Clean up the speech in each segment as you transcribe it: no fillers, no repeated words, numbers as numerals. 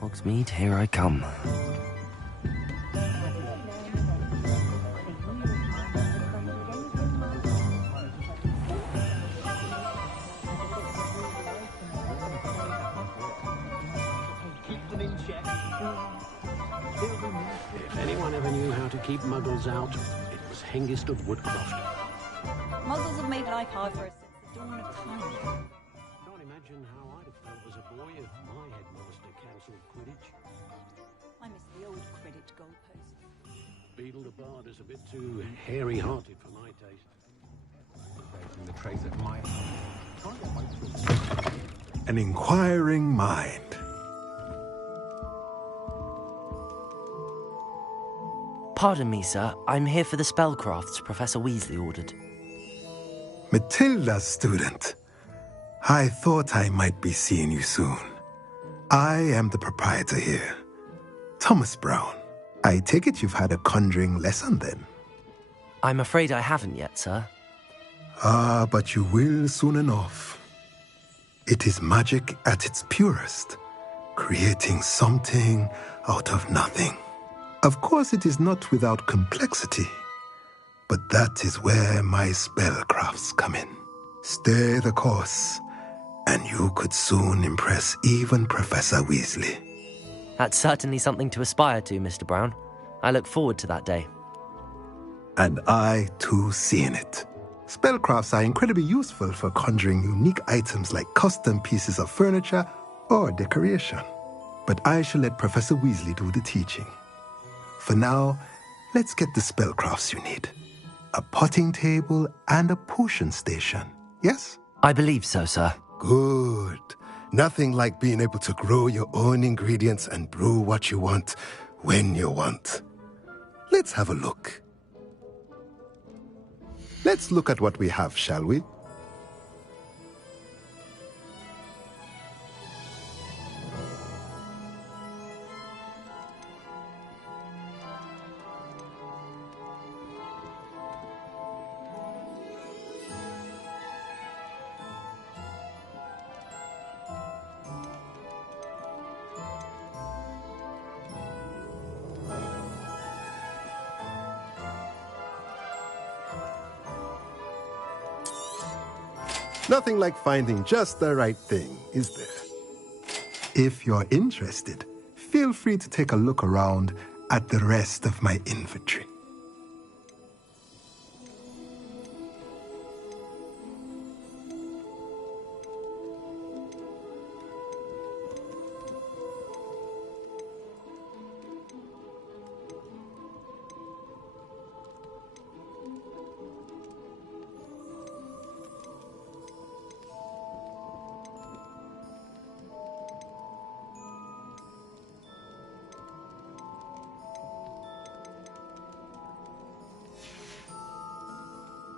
Hogsmeade, here I come. If anyone ever knew how to keep muggles out, it was Hengist of Woodcroft. Muggles have made life hard for us since the dawn of time. Can't imagine how I'd have felt as a boy if my headmaster cancelled Quidditch. I miss the old Quidditch goalposts. Beetle the Bard is a bit too hairy-hearted for my taste. The trace of my An inquiring mind. Pardon me, sir. I'm here for the spellcrafts Professor Weasley ordered. Matilda's student. I thought I might be seeing you soon. I am the proprietor here, Thomas Brown. I take it you've had a conjuring lesson then? I'm afraid I haven't yet, sir. Ah, but you will soon enough. It is magic at its purest, creating something out of nothing. Of course, it is not without complexity, but that is where my spellcrafts come in. Stay the course, and you could soon impress even Professor Weasley. That's certainly something to aspire to, Mr. Brown. I look forward to that day. And I, too, seeing it. Spellcrafts are incredibly useful for conjuring unique items like custom pieces of furniture or decoration. But I shall let Professor Weasley do the teaching. For now, let's get the spellcrafts you need. A potting table and a potion station, yes? I believe so, sir. Good. Nothing like being able to grow your own ingredients and brew what you want when you want. Let's have a look. Let's look at what we have, shall we? Nothing like finding just the right thing, is there? If you're interested, feel free to take a look around at the rest of my inventory.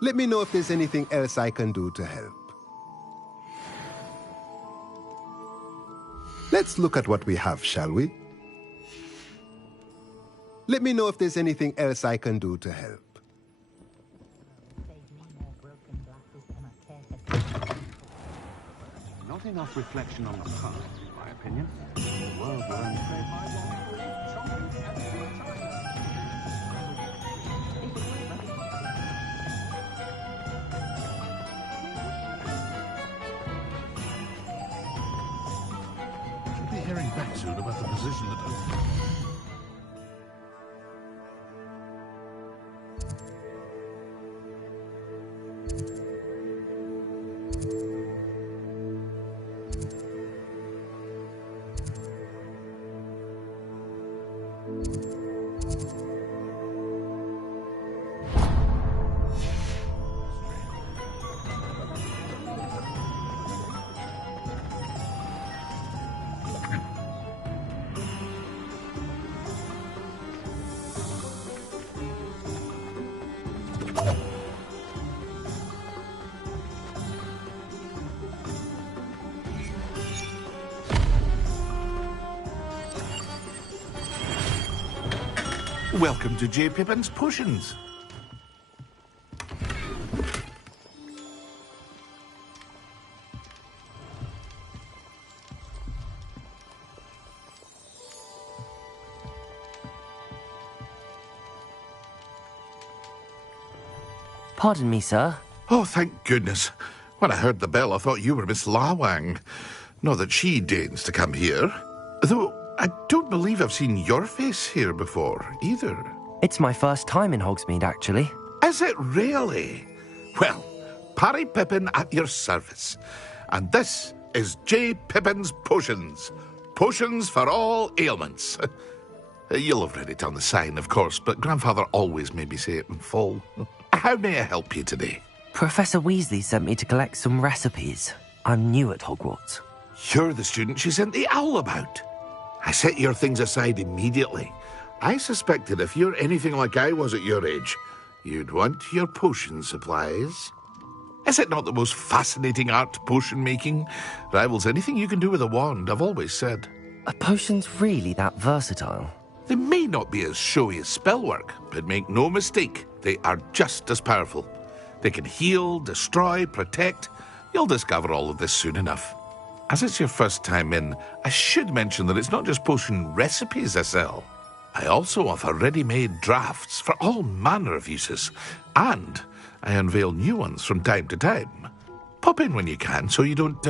Let me know if there's anything else I can do to help. Let's look at what we have, shall we? Let me know if there's anything else I can do to help. Not enough reflection on the past, in my opinion. The world learns Should be hearing back soon about the position that Welcome to J. Pippin's Potions. Pardon me, sir. Oh, thank goodness. When I heard the bell, I thought you were Miss Lawang. Not that she deigns to come here. Though I don't believe I've seen your face here before, either. It's my first time in Hogsmeade, actually. Is it really? Well, Parry Pippin at your service. And this is J. Pippin's Potions. Potions for all ailments. You'll have read it on the sign, of course, but Grandfather always made me say it in full. How may I help you today? Professor Weasley sent me to collect some recipes. I'm new at Hogwarts. You're the student she sent the owl about. I set your things aside immediately. I suspected if you're anything like I was at your age, you'd want your potion supplies. Is it not the most fascinating art, potion making? Rivals anything you can do with a wand, I've always said. Are potions really that versatile? They may not be as showy as spellwork, but make no mistake, they are just as powerful. They can heal, destroy, protect. You'll discover all of this soon enough. As it's your first time in, I should mention that it's not just potion recipes I sell. I also offer ready-made drafts for all manner of uses, and I unveil new ones from time to time. Pop in when you can so you don't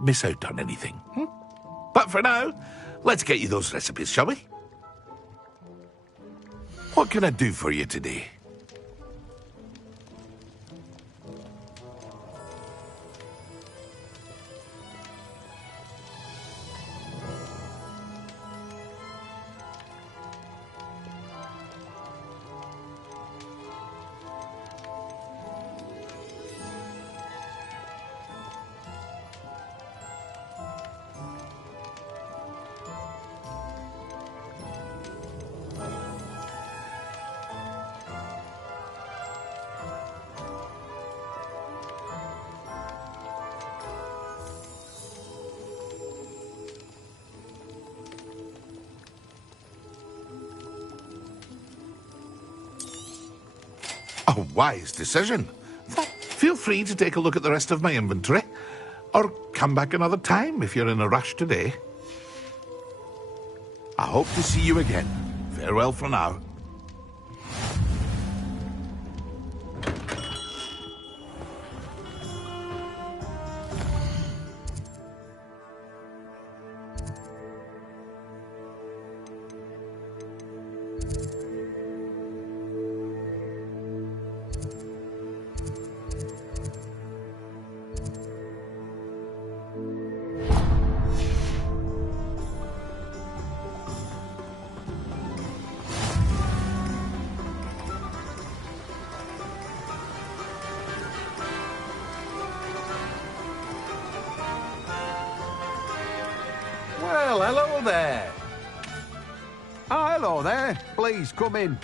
miss out on anything. But for now, let's get you those recipes, shall we? What can I do for you today? A wise decision. Feel free to take a look at the rest of my inventory, or come back another time if you're in a rush today. I hope to see you again. Farewell for now. Well, hello there. Oh, hello there. Please, come in.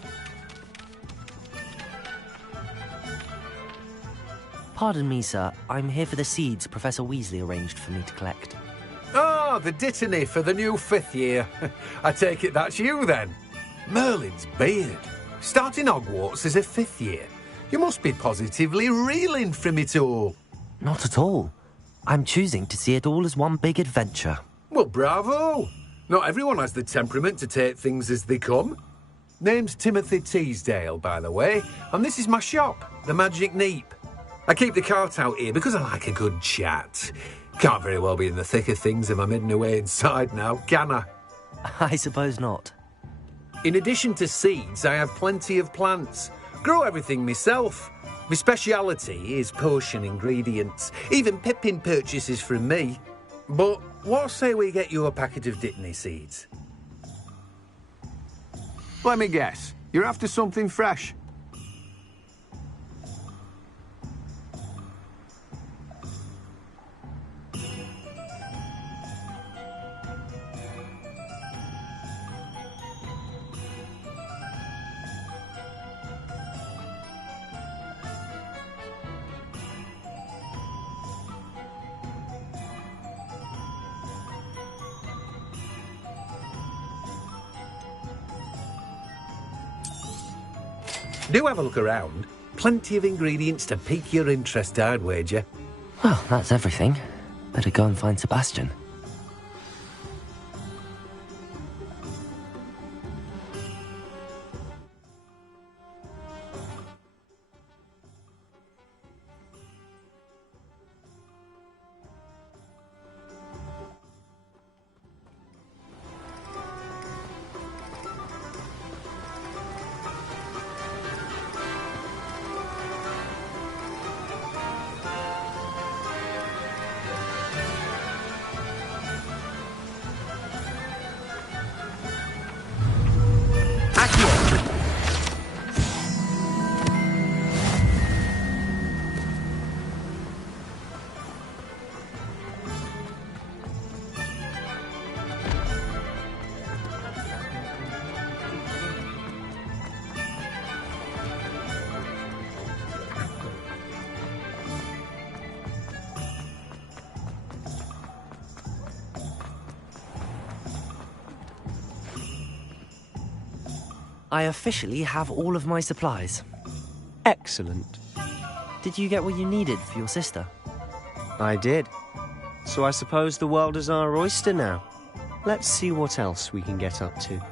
Pardon me, sir. I'm here for the seeds Professor Weasley arranged for me to collect. Oh, the dittany for the new 5th year. I take it that's you, then. Merlin's beard. Starting Hogwarts as a 5th year. You must be positively reeling from it all. Not at all. I'm choosing to see it all as one big adventure. Well, bravo. Not everyone has the temperament to take things as they come. Name's Timothy Teasdale, by the way, and this is my shop, the Magic Neep. I keep the cart out here because I like a good chat. Can't very well be in the thick of things if I'm hidden away inside now, can I? I suppose not. In addition to seeds, I have plenty of plants. Grow everything myself. My speciality is potion ingredients. Even Pippin purchases from me. But what say we get you a packet of Dittany seeds? Let me guess. You're after something fresh. Do have a look around. Plenty of ingredients to pique your interest, I'd wager. Well, that's everything. Better go and find Sebastian. I officially have all of my supplies. Excellent. Did you get what you needed for your sister? I did. So I suppose the world is our oyster now. Let's see what else we can get up to.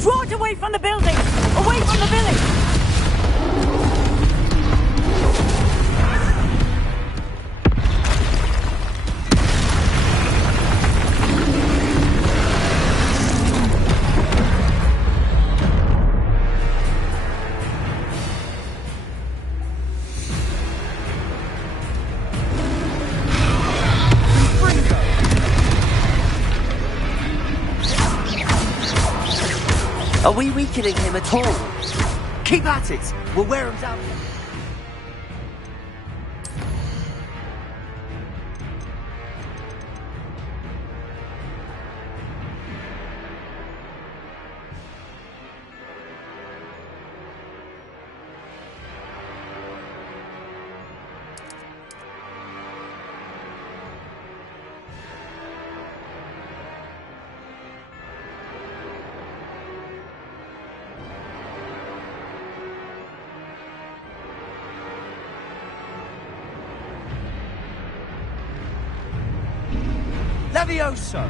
Draw it away from the building! Away from the village! Are we weakening him at all? Keep at it! We'll wear him down. Levioso!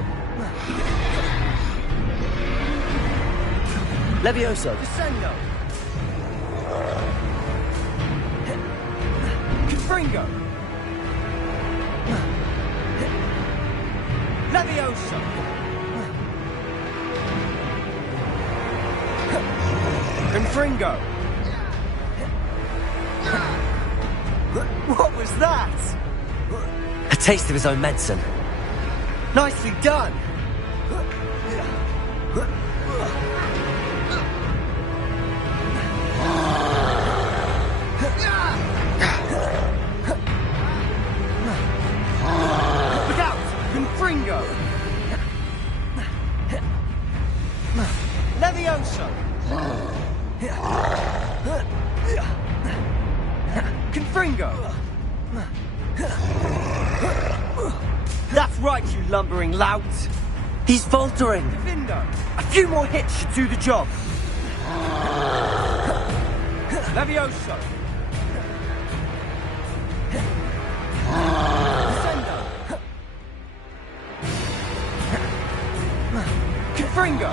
Levioso! Descendo! Confringo! Levioso! Confringo! What was that? A taste of his own medicine. Nicely done! Look out! Confringo! Levioso! Confringo! That's right, you lumbering lout! He's faltering! Vindo! A few more hits should do the job! Levioso! Descendo! Confringo!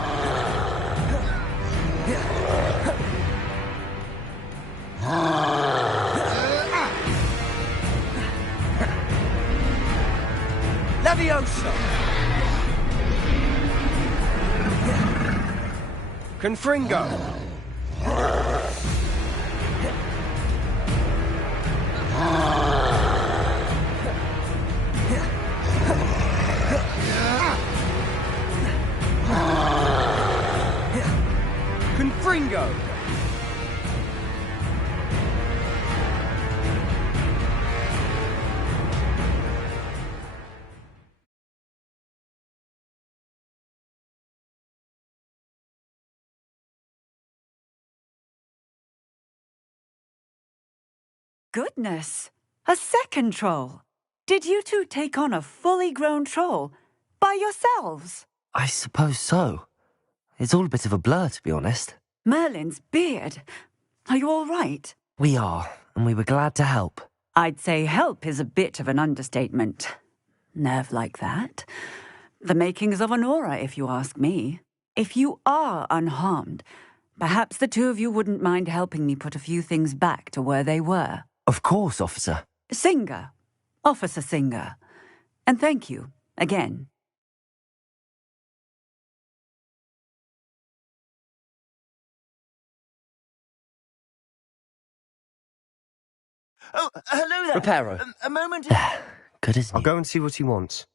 Levioso! Confringo! Confringo! Goodness! A second troll! Did you two take on a fully grown troll? By yourselves? I suppose so. It's all a bit of a blur, to be honest. Merlin's beard. Are you all right? We are, and we were glad to help. I'd say help is a bit of an understatement. Nerve like that. The makings of an aura, if you ask me. If you are unharmed, perhaps the two of you wouldn't mind helping me put a few things back to where they were. Of course, officer. Singer. Officer Singer. And thank you, again. Oh, hello there! Reparo. A moment... Good as new. I'll go and see what he wants.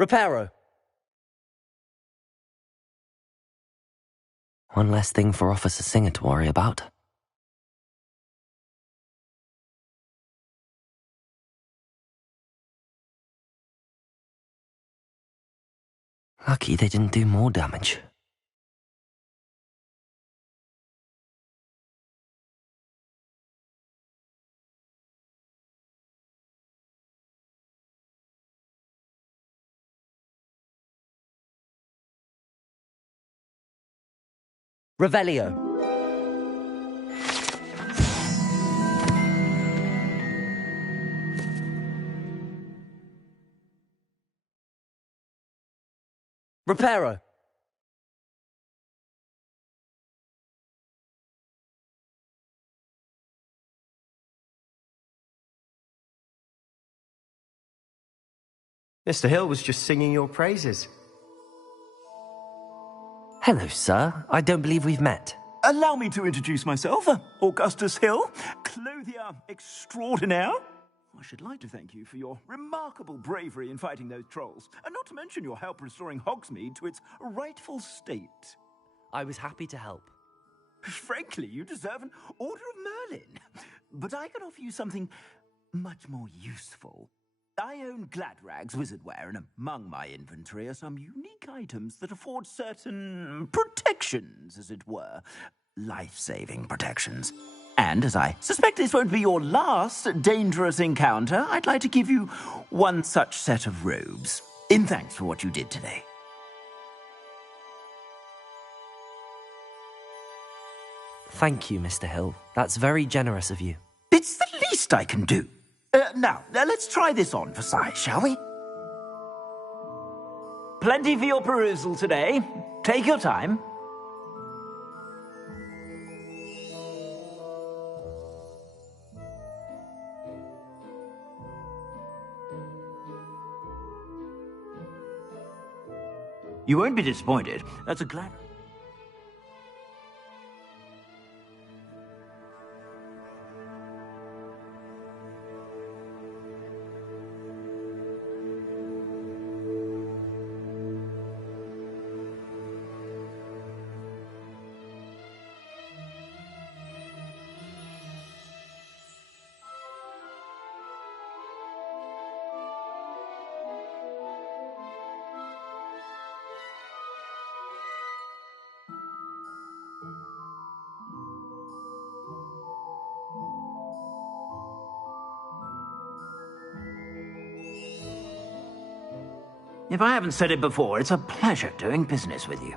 Reparo. One less thing for Officer Singer to worry about. Lucky they didn't do more damage. Revelio. Reparo. Mr. Hill was just singing your praises. Hello, sir. I don't believe we've met. Allow me to introduce myself, Augustus Hill, clothier extraordinaire. I should like to thank you for your remarkable bravery in fighting those trolls, and not to mention your help restoring Hogsmeade to its rightful state. I was happy to help. Frankly, you deserve an Order of Merlin. But I can offer you something much more useful. I own Gladrag's wizardware, and among my inventory are some unique items that afford certain protections, as it were. Life-saving protections. And as I suspect this won't be your last dangerous encounter, I'd like to give you one such set of robes, in thanks for what you did today. Thank you, Mr. Hill. That's very generous of you. It's the least I can do. Now, let's try this on for size, shall we? Plenty for your perusal today. Take your time. You won't be disappointed. That's a glad... If I haven't said it before, it's a pleasure doing business with you.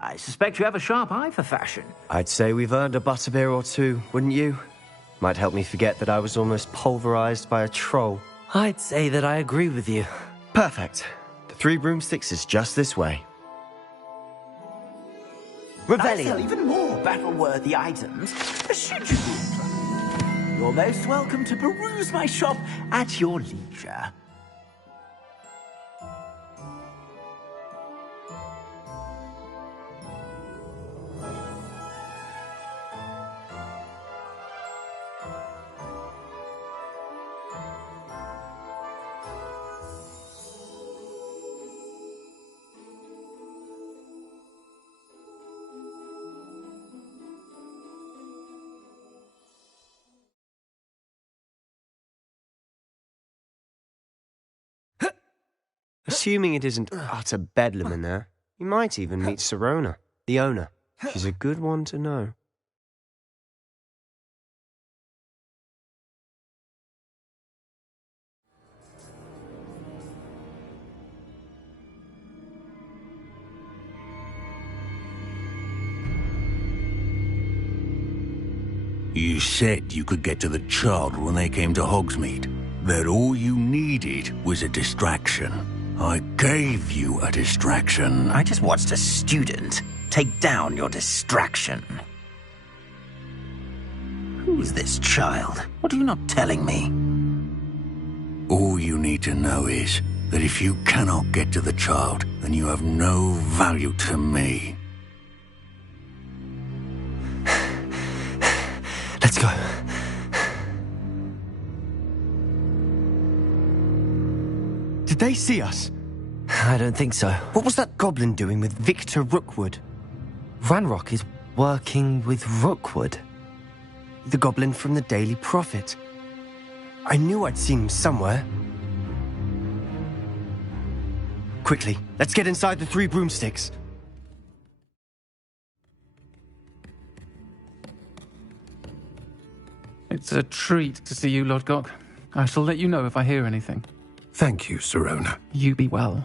I suspect you have a sharp eye for fashion. I'd say we've earned a butterbeer or two, wouldn't you? Might help me forget that I was almost pulverized by a troll. I'd say that I agree with you. Perfect. The 3 broomsticks is just this way. I sell even more battle-worthy items. Should you be inclined, you're most welcome to peruse my shop at your leisure. Assuming it isn't utter bedlam in there, you might even meet Sirona, the owner. She's a good one to know. You said you could get to the child when they came to Hogsmeade. That all you needed was a distraction. I gave you a distraction. I just watched a student take down your distraction. Who's this child? What are you not telling me? All you need to know is that if you cannot get to the child, then you have no value to me. Let's go. Did they see us? I don't think so. What was that goblin doing with Victor Rookwood? Ranrock is working with Rookwood. The goblin from the Daily Prophet. I knew I'd seen him somewhere. Quickly, let's get inside the 3 broomsticks. It's a treat to see you, Lodgok. I shall let you know if I hear anything. Thank you, Sirona. You be well.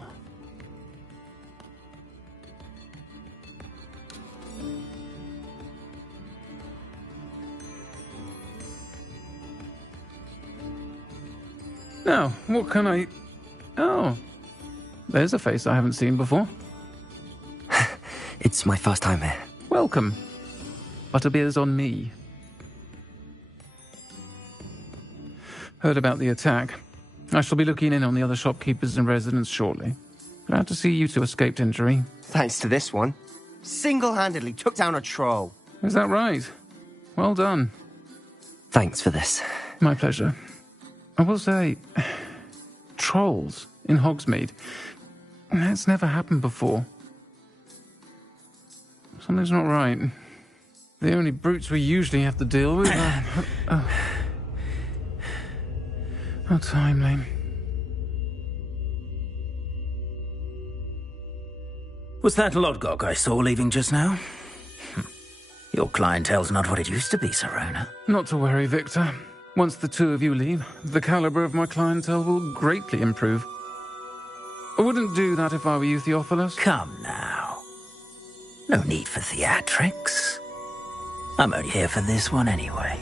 Now, what can I... Oh, there's a face I haven't seen before. It's my first time here. Welcome. Butterbeer's on me. Heard about the attack. I shall be looking in on the other shopkeepers and residents shortly. Glad to see you two escaped injury. Thanks to this one. Single-handedly took down a troll. Is that right? Well done. Thanks for this. My pleasure. I will say, trolls in Hogsmeade. That's never happened before. Something's not right. The only brutes we usually have to deal with are... How timely. Was that Lodgok I saw leaving just now? Your clientele's not what it used to be, Sirona. Not to worry, Victor. Once the two of you leave, the caliber of my clientele will greatly improve. I wouldn't do that if I were you, Theophilus. Come now. No need for theatrics. I'm only here for this one anyway.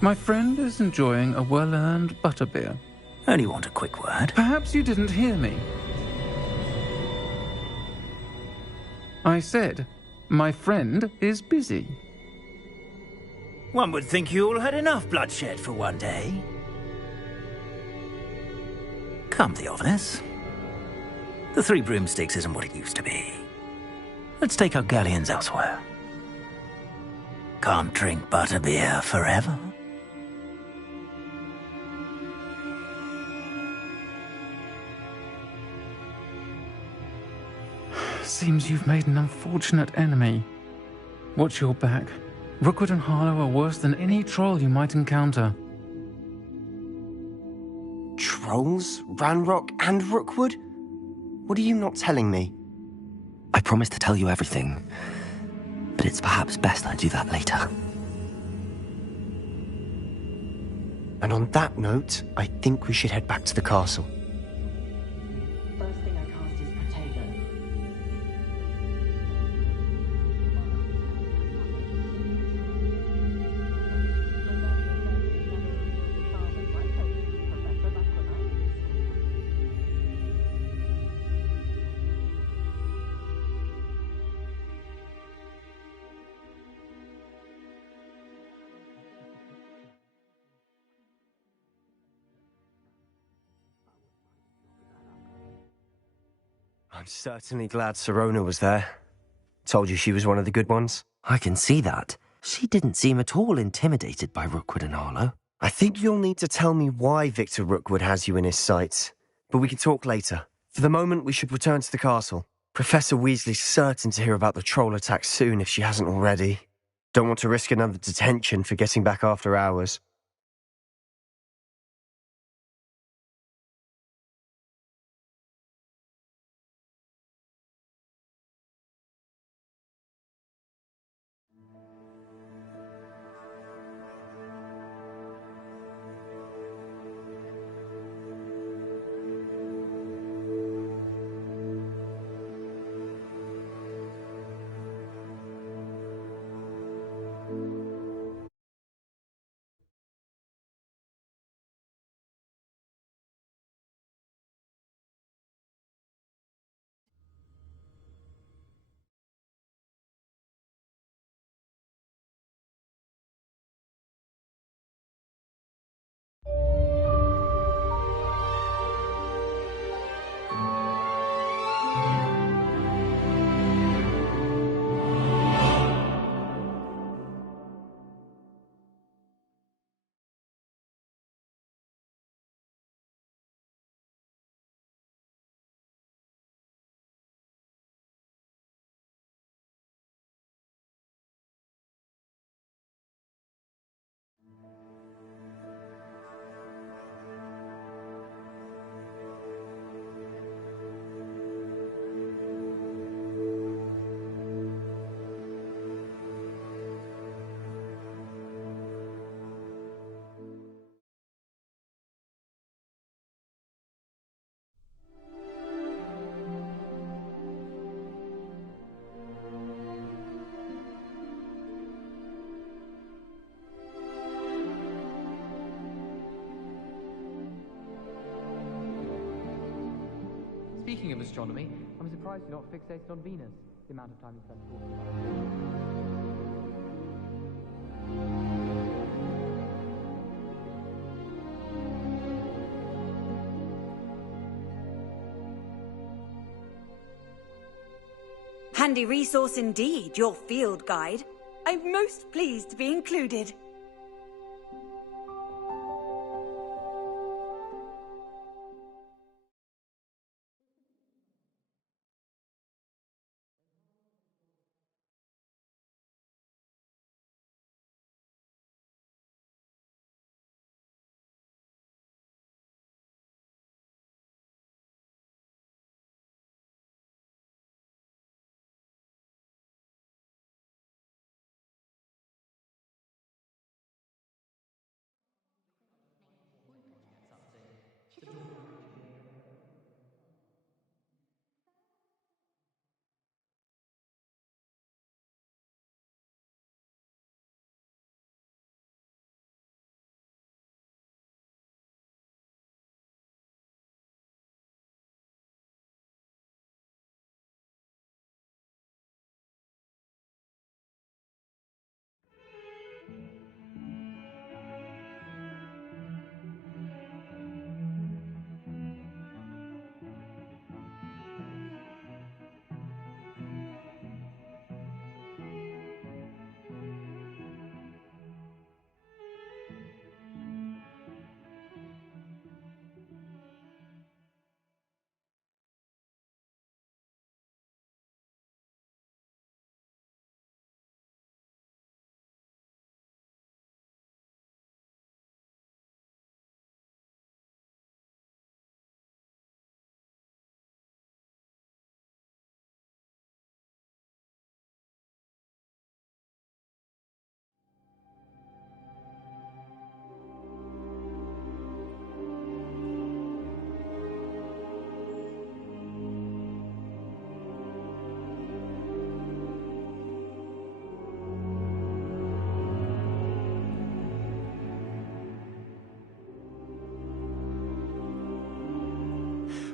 My friend is enjoying a well-earned butterbeer. Only want a quick word. Perhaps you didn't hear me. I said, my friend is busy. One would think you all had enough bloodshed for one day. Come, Theophilus. The 3 broomsticks isn't what it used to be. Let's take our galleons elsewhere. Can't drink butterbeer forever. Seems you've made an unfortunate enemy. Watch your back. Rookwood and Harlow are worse than any troll you might encounter. Trolls? Ranrock and Rookwood? What are you not telling me? I promised to tell you everything, but it's perhaps best I do that later. And on that note, I think we should head back to the castle. First thing I cast is potato. I'm certainly glad Sirona was there. Told you she was one of the good ones. I can see that. She didn't seem at all intimidated by Rookwood and Harlow. I think you'll need to tell me why Victor Rookwood has you in his sights. But we can talk later. For the moment, we should return to the castle. Professor Weasley's certain to hear about the troll attack soon if she hasn't already. Don't want to risk another detention for getting back after hours. Speaking of astronomy, I'm surprised you're not fixated on Venus. The amount of time you spend talking about it. Handy resource indeed, your field guide. I'm most pleased to be included.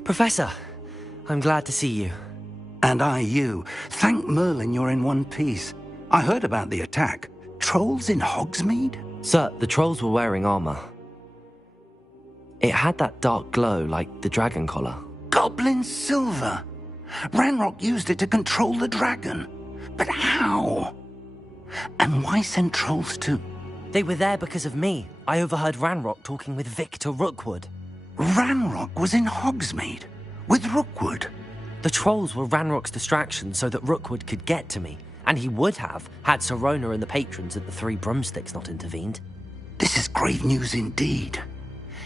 Professor, I'm glad to see you. And I you. Thank Merlin you're in one piece. I heard about the attack. Trolls in Hogsmeade? Sir, the trolls were wearing armor. It had that dark glow like the dragon collar. Goblin silver! Ranrock used it to control the dragon. But how? And why send trolls to... They were there because of me. I overheard Ranrock talking with Victor Rookwood. Ranrock was in Hogsmeade? With Rookwood? The trolls were Ranrock's distraction so that Rookwood could get to me. And he would have, had Sirona and the patrons at the Three Broomsticks not intervened. This is grave news indeed.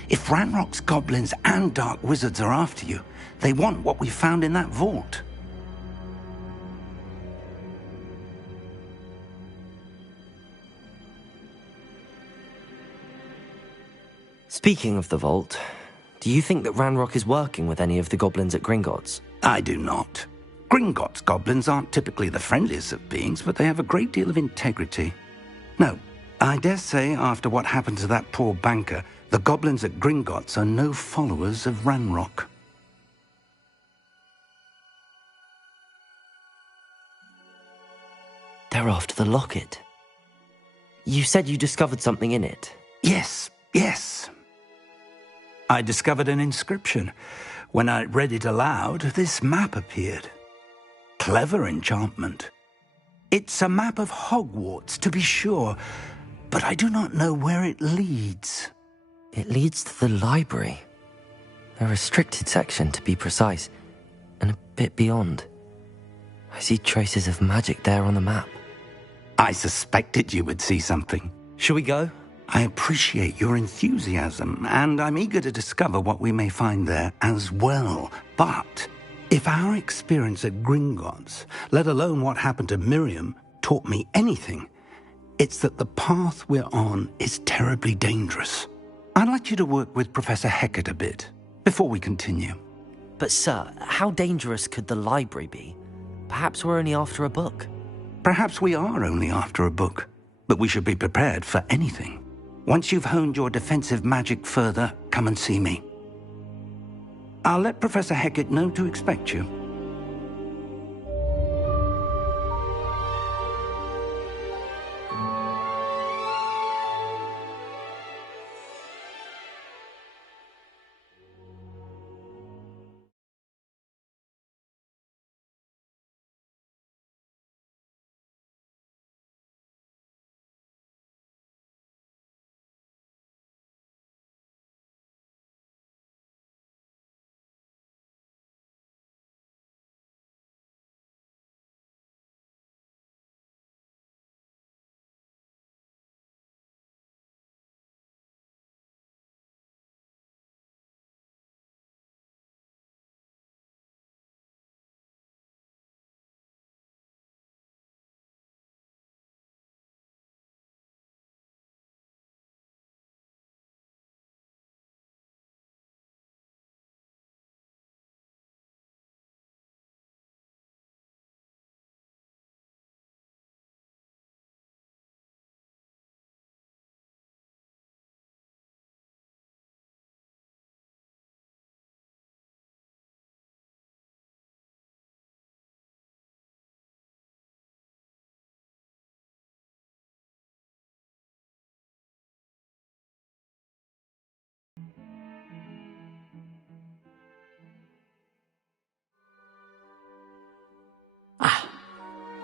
If Ranrock's goblins and dark wizards are after you, they want what we found in that vault. Speaking of the vault, do you think that Ranrock is working with any of the goblins at Gringotts? I do not. Gringotts goblins aren't typically the friendliest of beings, but they have a great deal of integrity. No, I dare say after what happened to that poor banker, the goblins at Gringotts are no followers of Ranrock. They're after the locket. You said you discovered something in it. Yes. I discovered an inscription. When I read it aloud, this map appeared. Clever enchantment. It's a map of Hogwarts, to be sure, but I do not know where it leads. It leads to the library. A restricted section, to be precise, and a bit beyond. I see traces of magic there on the map. I suspected you would see something. Shall we go? I appreciate your enthusiasm, and I'm eager to discover what we may find there as well. But if our experience at Gringotts, let alone what happened to Miriam, taught me anything, it's that the path we're on is terribly dangerous. I'd like you to work with Professor Hecat a bit before we continue. But sir, how dangerous could the library be? Perhaps we're only after a book. Perhaps we are only after a book, but we should be prepared for anything. Once you've honed your defensive magic further, come and see me. I'll let Professor Hecat know to expect you.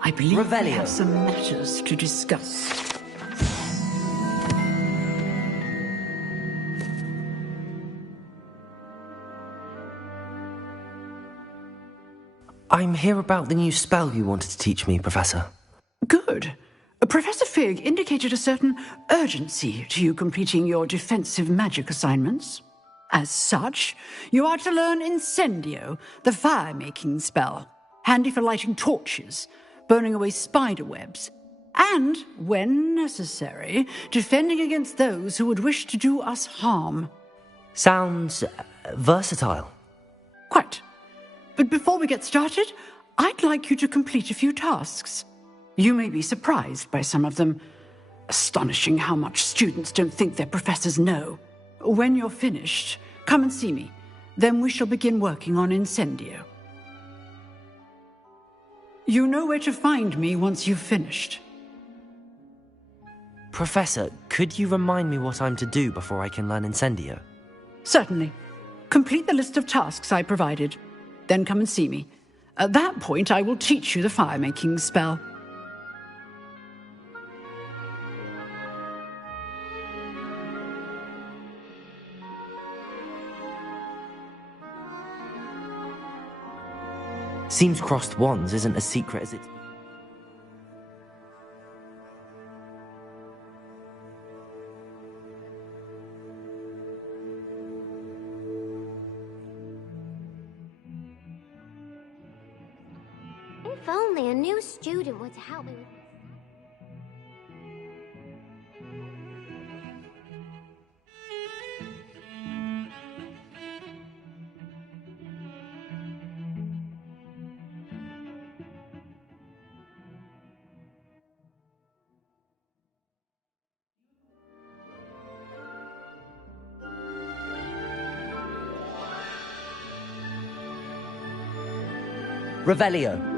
I believe we Revelio. have some matters to discuss. I'm here about the new spell you wanted to teach me, Professor. Good. Professor Fig indicated a certain urgency to you completing your defensive magic assignments. As such, you are to learn Incendio, the fire-making spell, handy for lighting torches, burning away spider webs, and, when necessary, defending against those who would wish to do us harm. Sounds versatile. Quite. But before we get started, I'd like you to complete a few tasks. You may be surprised by some of them. Astonishing how much students don't think their professors know. When you're finished, come and see me. Then we shall begin working on Incendio. You know where to find me once you've finished. Professor, could you remind me what I'm to do before I can learn Incendio? Certainly. Complete the list of tasks I provided. Then come and see me. At that point, I will teach you the fire-making spell. Seems crossed wands isn't as secret as it's... If only a new student were to help me with... Revelio.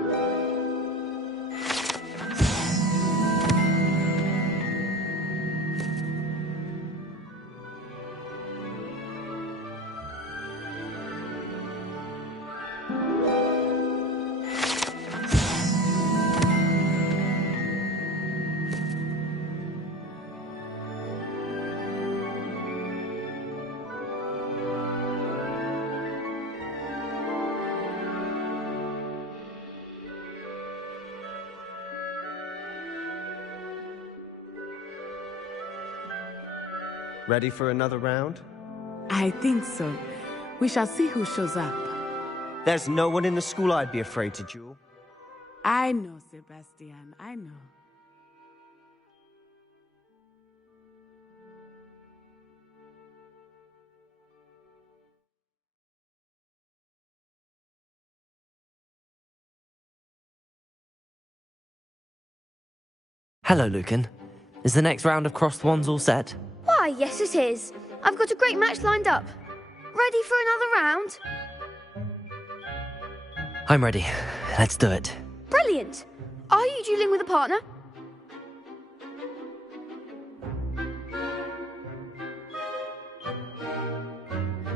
Ready for another round? I think so. We shall see who shows up. There's no one in the school I'd be afraid to duel. I know, Sebastian. I know. Hello, Lucan. Is the next round of crossed wands all set? Why, yes it is. I've got a great match lined up. Ready for another round? I'm ready. Let's do it. Brilliant! Are you dueling with a partner?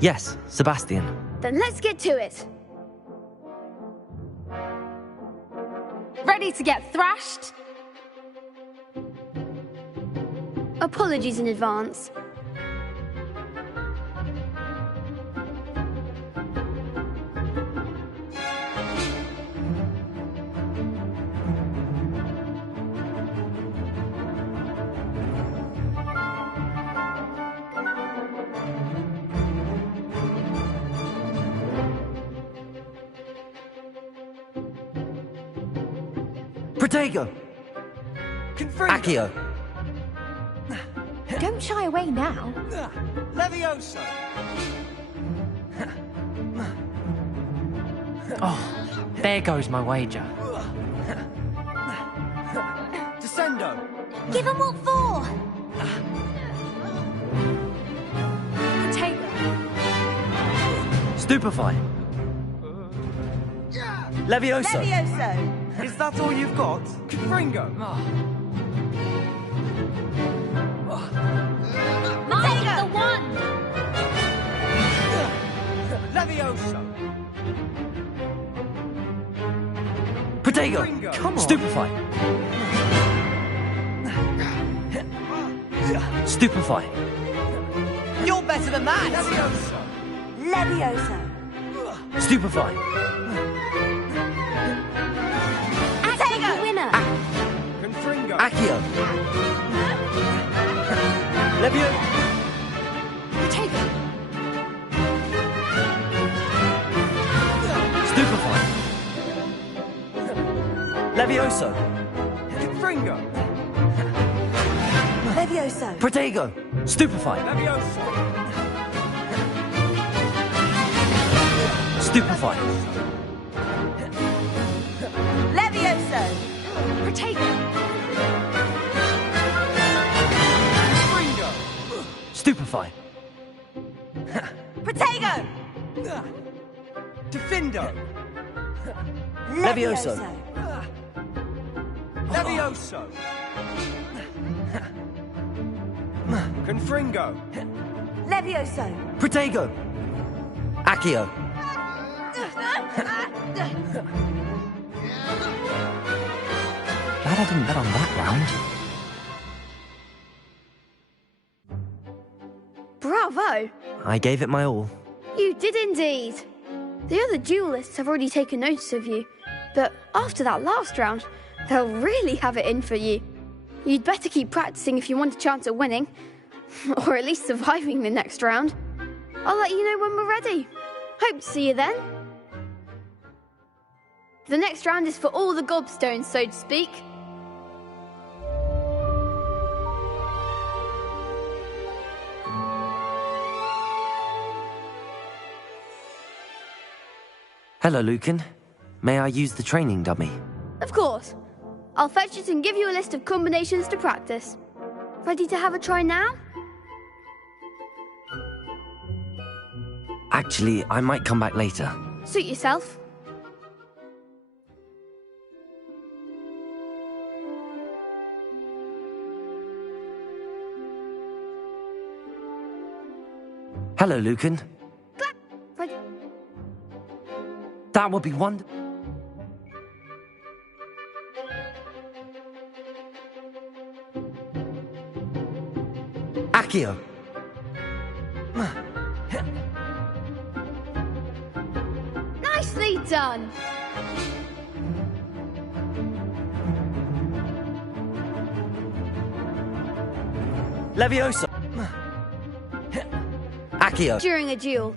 Yes, Sebastian. Then let's get to it. Ready to get thrashed? Apologies in advance. Protego! Accio! Don't shy away now. Levioso! Oh, there goes my wager. Descendo! Give him what for! Potato. Stupefy! Levioso! Levioso! Is that all you've got? Confringo! Take the one! Levioso! Protego! Come on! Stupefy! Stupefy! You're better than that! Levioso! Levioso! Stupefy! Take the winner! Confringo! Accio! Levio! Potato. Stupefy! Levioso! Confringo! Levioso! Protego! Stupefy! Levioso! Stupefy! Levioso! Potato. Confringo! Stupefy! Protego! Defindo! Levioso! Levioso! Confringo! Levioso! Protego! Accio! Glad I didn't bet on that round. Bravo! I gave it my all. You did indeed. The other duelists have already taken notice of you, but after that last round, they'll really have it in for you. You'd better keep practicing if you want a chance at winning, or at least surviving the next round. I'll let you know when we're ready. Hope to see you then. The next round is for all the gobstones, so to speak. Hello, Lucan. May I use the training dummy? Of course. I'll fetch it and give you a list of combinations to practice. Ready to have a try now? Actually, I might come back later. Suit yourself. Hello, Lucan. Ready? That would be wonderful. Accio! Nicely done! Levioso! Accio! During a duel,